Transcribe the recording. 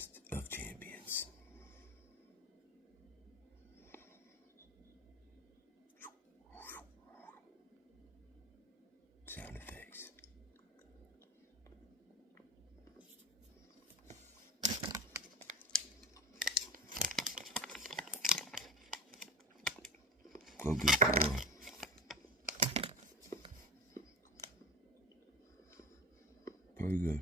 greatest of champions. Sound effects. Go get the Very good.